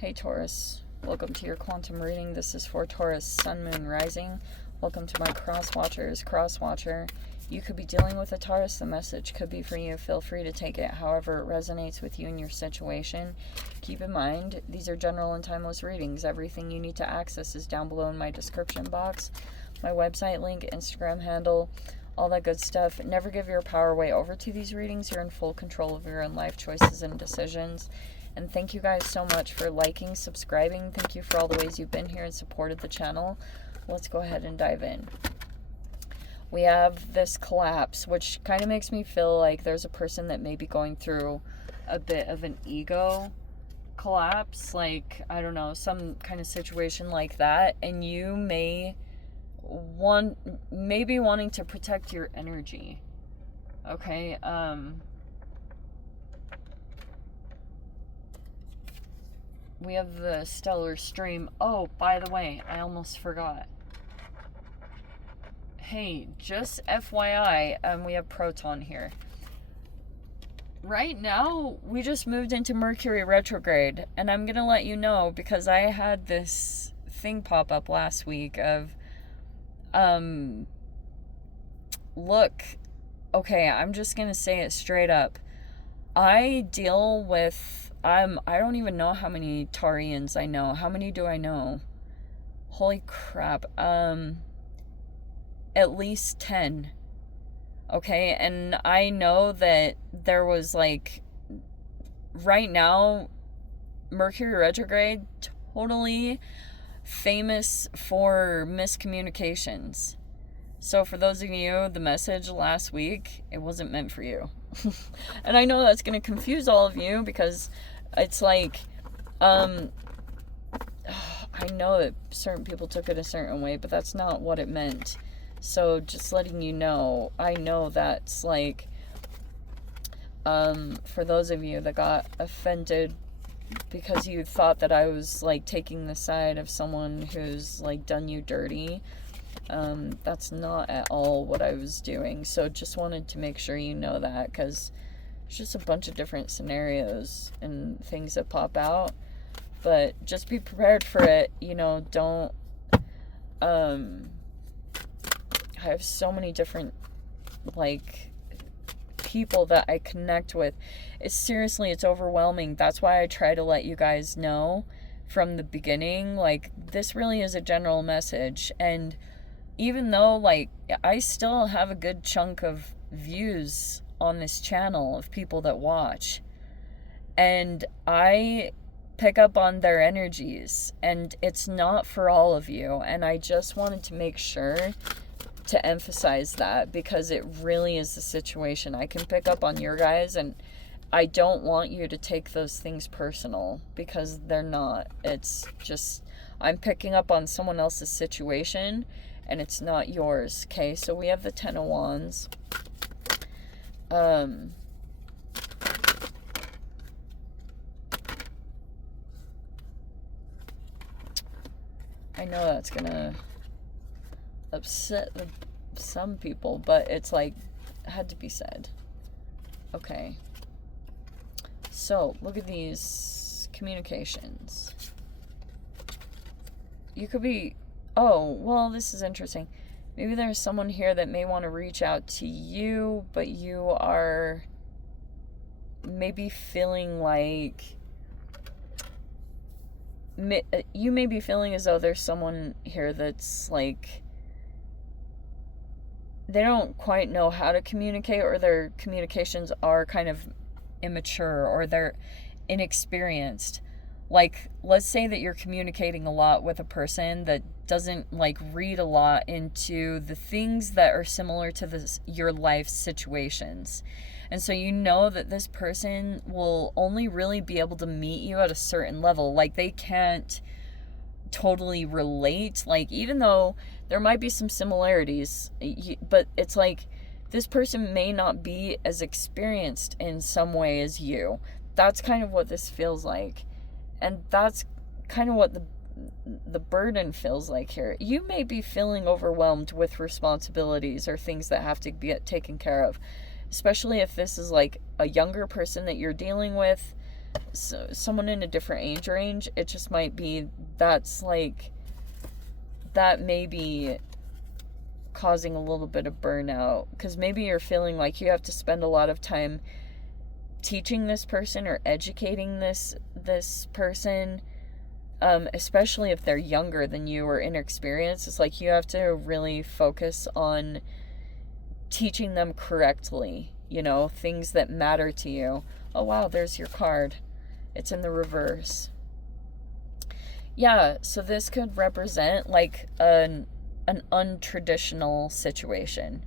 Hey Taurus, welcome to your quantum reading. This is for Taurus, Sun, Moon, Rising. Welcome to my cross watchers, cross watcher. You could be dealing with a Taurus. The message could be for you. Feel free to take it however it resonates with you and your situation. Keep in mind, these are general and timeless readings. Everything you need to access is down below in my description box. My website link, Instagram handle, all that good stuff. Never give your power away over to these readings. You're in full control of your own life choices and decisions. And thank you guys so much for liking, subscribing. Thank you for all the ways you've been here and supported the channel. Let's go ahead and dive in. We have this collapse, which kind of makes me feel like there's a person that may be going through a bit of an ego collapse. Like, I don't know, some kind of situation like that. And you may be wanting to protect your energy. Okay, we have the stellar stream. Oh, by the way, I almost forgot. Hey, just FYI, we have Proton here. Right now, we just moved into Mercury Retrograde, and I'm gonna let you know because I had this thing pop up last week of, look, okay, I'm just gonna say it straight up. I deal with, I don't even know how many Taurians I know. How many do I know? Holy crap. At least 10. Okay, and I know that there was like, right now, Mercury Retrograde, totally famous for miscommunications. So for those of you, the message last week, it wasn't meant for you. And I know that's going to confuse all of you because it's like, I know that certain people took it a certain way, but that's not what it meant. So just letting you know, I know that's like, for those of you that got offended because you thought that I was like taking the side of someone who's like done you dirty, that's not at all what I was doing. So just wanted to make sure you know that, because it's just a bunch of different scenarios and things that pop out, but just be prepared for it. You know, don't, I have so many different like people that I connect with. It's seriously, it's overwhelming. That's why I try to let you guys know from the beginning, like, this really is a general message. And even though, like, I still have a good chunk of views on this channel of people that watch, and I pick up on their energies, and it's not for all of you. And I just wanted to make sure to emphasize that, because it really is the situation. I can pick up on your guys, and I don't want you to take those things personal, because they're not. It's just, I'm picking up on someone else's situation, and it's not yours. Okay, so we have the Ten of Wands. I know that's gonna upset some people, but it's like, had to be said. Okay, so look at these communications. You could be, oh, well, this is interesting. Maybe there's someone here that may want to reach out to you, but you are maybe feeling like, you may be feeling as though there's someone here that's like, they don't quite know how to communicate, or their communications are kind of immature, or they're inexperienced. Like, let's say that you're communicating a lot with a person that doesn't like read a lot into the things that are similar to your life situations. And so you know that this person will only really be able to meet you at a certain level. Like, they can't totally relate, like, even though there might be some similarities, but it's like, this person may not be as experienced in some way as you. That's kind of what this feels like. And that's kind of what the burden feels like here. You may be feeling overwhelmed with responsibilities or things that have to get taken care of, especially if this is like a younger person that you're dealing with. so someone in a different age range, it just might be that's like, that may be causing a little bit of burnout, because maybe you're feeling like you have to spend a lot of time teaching this person or educating this person, especially if they're younger than you or inexperienced. It's like you have to really focus on teaching them correctly, you know, things that matter to you. Oh wow, there's your card. It's in the reverse. Yeah, so this could represent like an untraditional situation.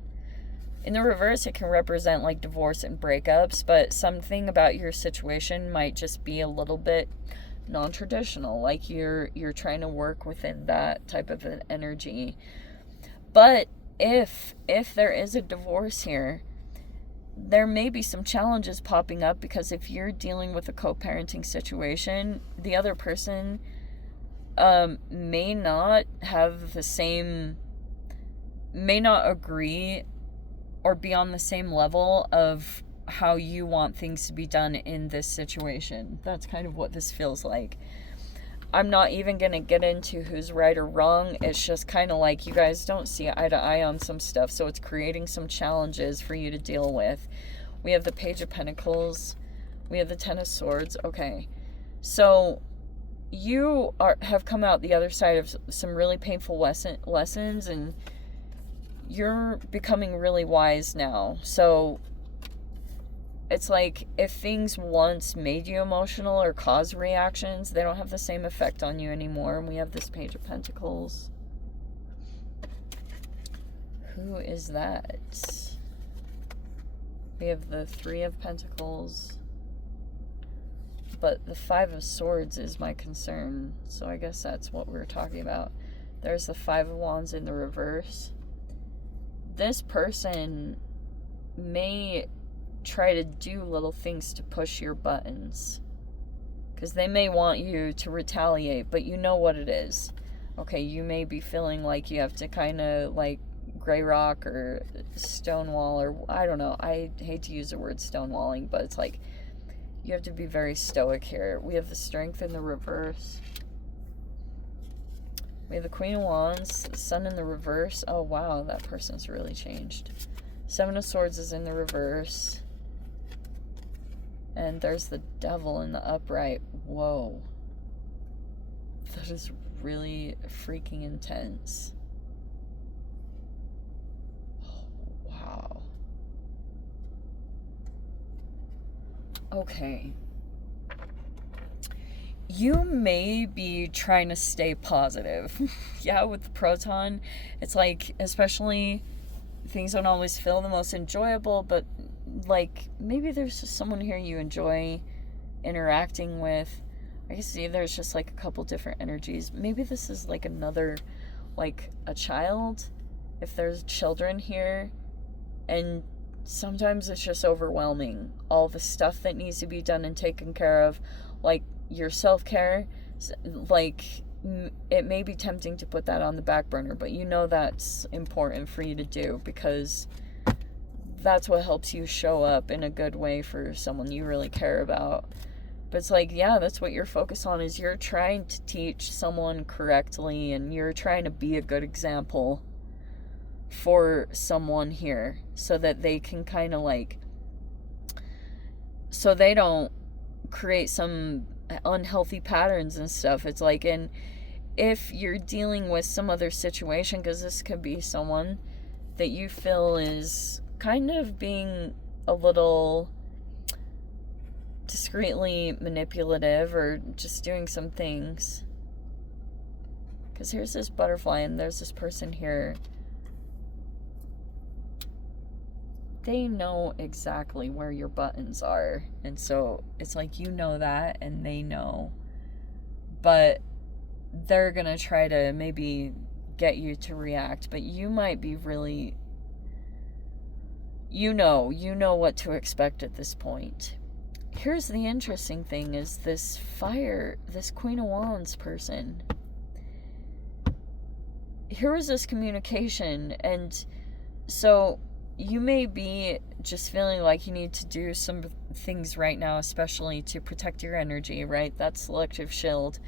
In the reverse, it can represent like divorce and breakups, but something about your situation might just be a little bit non-traditional, like you're trying to work within that type of an energy. But if there is a divorce here, there may be some challenges popping up, because if you're dealing with a co-parenting situation, the other person may not have the same, may not agree or be on the same level of how you want things to be done in this situation. That's kind of what this feels like. I'm not even going to get into who's right or wrong. It's just kind of like you guys don't see eye to eye on some stuff, so it's creating some challenges for you to deal with. We have the Page of Pentacles. We have the Ten of Swords. Okay. So you have come out the other side of some really painful lessons, and you're becoming really wise now. So it's like if things once made you emotional or caused reactions, they don't have the same effect on you anymore. And we have this Page of Pentacles. Who is that? We have the Three of Pentacles. But the Five of Swords is my concern. So I guess that's what we're talking about. There's the Five of Wands in the reverse. This person may try to do little things to push your buttons, because they may want you to retaliate, but you know what it is. Okay, you may be feeling like you have to kind of like gray rock or stonewall, or I don't know. I hate to use the word stonewalling, but it's like you have to be very stoic here. We have the Strength in the reverse. We have the Queen of Wands, Sun in the reverse. Oh wow, that person's really changed. Seven of Swords is in the reverse. And there's the Devil in the upright. Whoa. That is really freaking intense. Oh, wow. Okay. You may be trying to stay positive. Yeah, with the Proton, it's like, especially, things don't always feel the most enjoyable, but like maybe there's just someone here you enjoy interacting with. I can see there's just like a couple different energies. Maybe this is like another, like a child, if there's children here, and sometimes it's just overwhelming, all the stuff that needs to be done and taken care of, like your self-care. Like it may be tempting to put that on the back burner, but you know that's important for you to do, because that's what helps you show up in a good way for someone you really care about. But it's like, yeah, that's what you're focused on, is you're trying to teach someone correctly, and you're trying to be a good example for someone here, so that they can kind of like, so they don't create some unhealthy patterns and stuff. It's like, and if you're dealing with some other situation, because this could be someone that you feel is kind of being a little discreetly manipulative, or just doing some things, because here's this butterfly and there's this person here. They know exactly where your buttons are, and so it's like, you know that, and they know, but they're gonna try to maybe get you to react, but you might be really, you know what to expect at this point. Here's the interesting thing, is this Queen of Wands person. Here was this communication, and so you may be just feeling like you need to do some things right now, especially to protect your energy, right? That selective shield.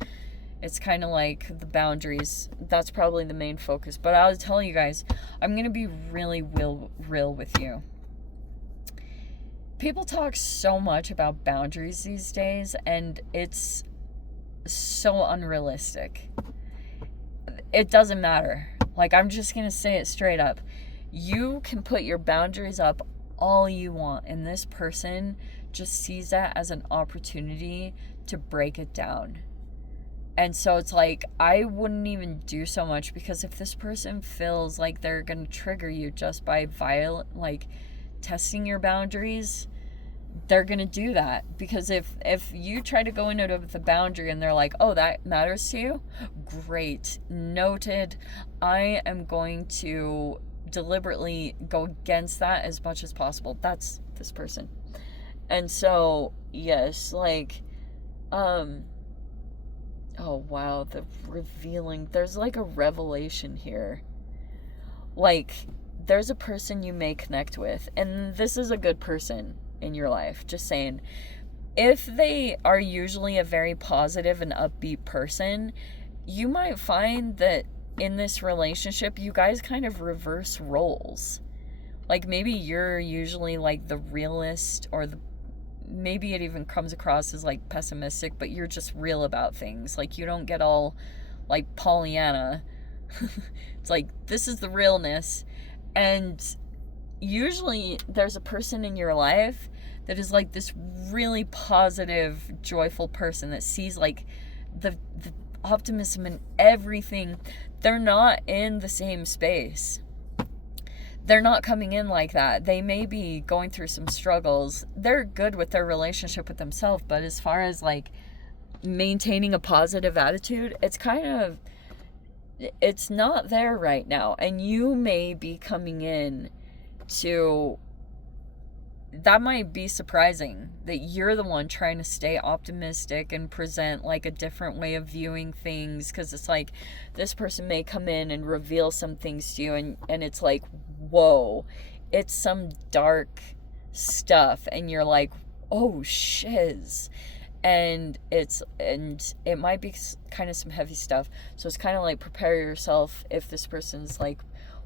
It's kind of like the boundaries. That's probably the main focus. But I'll tell you guys, I'm going to be really real with you. People talk so much about boundaries these days, and it's so unrealistic. It doesn't matter. Like, I'm just going to say it straight up. You can put your boundaries up all you want, and this person just sees that as an opportunity to break it down. And so it's like, I wouldn't even do so much, because if this person feels like they're going to trigger you just by testing your boundaries, they're going to do that. Because if you try to go into it with a boundary and they're like, oh, that matters to you? Great. Noted. I am going to deliberately go against that as much as possible. That's this person. And so, yes, like, oh wow, the revealing, there's like a revelation here. Like, there's a person you may connect with, and this is a good person in your life, just saying. If they are usually a very positive and upbeat person, you might find that in this relationship, you guys kind of reverse roles. Like, maybe you're usually like the realist, or maybe it even comes across as like pessimistic, but you're just real about things. Like, you don't get all like Pollyanna. It's like, this is the realness. And usually there's a person in your life that is like this really positive, joyful person that sees like the optimism in everything. They're not in the same space. They're not coming in like that. They may be going through some struggles. They're good with their relationship with themselves, but as far as like maintaining a positive attitude, it's not there right now. And you may be coming in to, that might be surprising that you're the one trying to stay optimistic and present like a different way of viewing things, because it's like this person may come in and reveal some things to you, and it's like, whoa, it's some dark stuff, and you're like, oh shiz. And it might be kind of some heavy stuff. So it's kind of like, prepare yourself if this person's like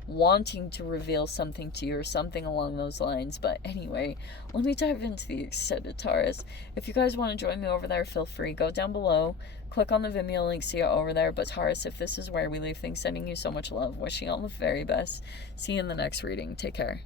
wanting to reveal something to you or something along those lines. But anyway, let me dive into the extended Taurus. If you guys want to join me over there, feel free. Go down below, click on the Vimeo link, see it over there. But Taurus, if this is where we leave things, sending you so much love, wishing you all the very best. See you in the next reading. Take care.